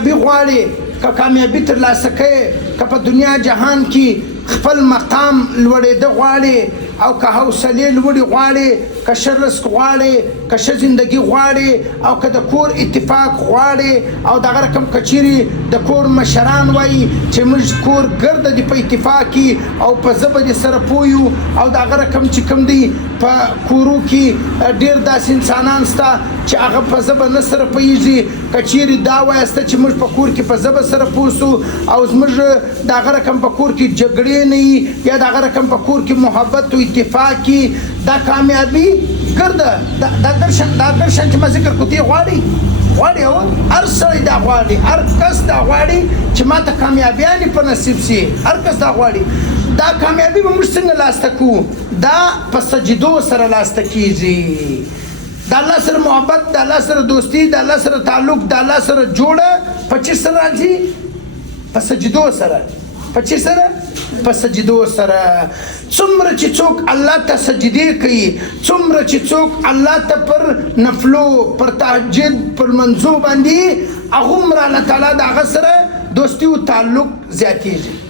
کامیابي غواړې که کامیابي ترلاسه کوې که په دنیا جهان کې خپل مقام لوړېده غواړې او که حوصلې لوړې غواړې که ښه رزق غواړې که ښه زندګي غواړې او که د کور اتفاق غواړې او دغه رقم که چیرې د کور مشران وایي چې موږ کور ګرده دي په اتفاق کې او په ژبه دې سره پوه یو او دغه رقم چې کوم دی په کورو کې ډېر داسې انسانان شته چې هغه په ژبه نه سره پوهېږي که چیرې دا وایسته چې موږ په کور کې په ژبه سره پوه سو او زموږ دغه رقم په کور کې جګړې نه وي یا دغه رقم په کور کې محبت و اتفاق کې دا کامیابي ګرده دا درشن چې ما ذکر کو دې غواړي او هر سړی دا غواړي هر کس دا غواړي چې ما ته کامیابیانې په نصیب سي هر کس دا غواړي دا کامیابي به موږ څنګه لاسته کوو دا په سجدو سره لاسته کیږي د الله سره محبت د الله سره دوستي د الله سره تعلق د الله سره جوړه په چی سره راځي په سجدو سره په چی سره په سجدو سره څومره چې څوک الله ته سجدې کوي څومره چې څوک الله ته پر نفلو پر تهجد پر منځو باندې هغومره الله تعالی د هغه سره دوستي او تعلق زیاتېږي